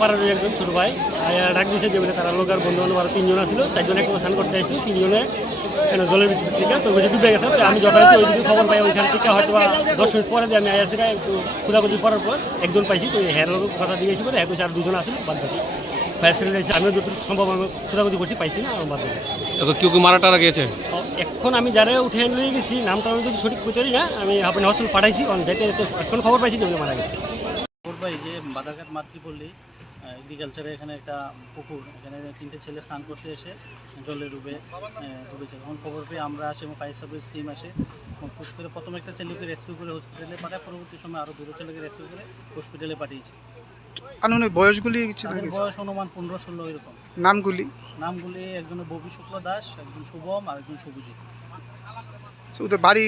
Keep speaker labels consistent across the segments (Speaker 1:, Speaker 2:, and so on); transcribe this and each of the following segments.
Speaker 1: পাড়ার একজন ছোটো ভাই ডাক দিয়েছে যে বলে তারা লোকের বন্ধু বান্ধব আরও তিনজন আছিল চারজন একটু স্নান করতে আসছি তিনজনে কেন জলের ভিতর থেকে তো ওই ডুবে গেছে আমি যথারীতি ওইদিকে খবর পাই ওইখান থেকে হয়তো বা দশ মিনিট পরে দিয়ে আমি আয়াছি একটু খোঁজাখুঁজি করার পর একজন পাইছি তো হের লোক কথা দিয়েছি বলে একটু আর দুজন আসছিল বাদ বাকি। ফায়ার সার্ভিস আছে আমিও যতটুকু সম্ভব আমি খোঁজাখুঁজি করছি পাইছি না আমার বাদ
Speaker 2: এখন কেউ কেউ মারা টারা গেছে?
Speaker 1: এখন আমি যারা উঠে নিয়ে গেছি নামটা আমি যদি সঠিক করতে না আমি আপনার হসপিটাল পাঠাইছি কারণ যাইতে এখন খবর পাইছি যে মারা গেছে।
Speaker 3: খবর যে বাদাঘাট মাতৃপল্লী এগ্রিকালচারে এখানে একটা পুকুর এখানে তিনটে ছেলে স্নান করতে এসে জলে ডুবে ডুবেছে তখন খবর পেয়ে আমরা আসি এবং ফায়ার সার্ভিস টিম আসে পুশ করে প্রথমে একটা ছেলেকে রেস্কিউ করে হসপিটালে পাঠায় পরবর্তী সময় আরও দুটো ছেলেকে রেস্কিউ করে হসপিটালে পাঠিয়েছি।
Speaker 4: আনুমানিক বয়সগুলি
Speaker 3: তাদের বয়স অনুমান পনেরো ষোলো এরকম।
Speaker 4: নামগুলি?
Speaker 3: নামগুলি একজনের ববি শুক্ল দাস একজন শুভম আর একজন শুভজিৎ।
Speaker 4: ওদের বাড়ি?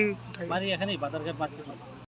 Speaker 3: বাড়ি এখানেই বাদারঘাট মাতৃপল্লী।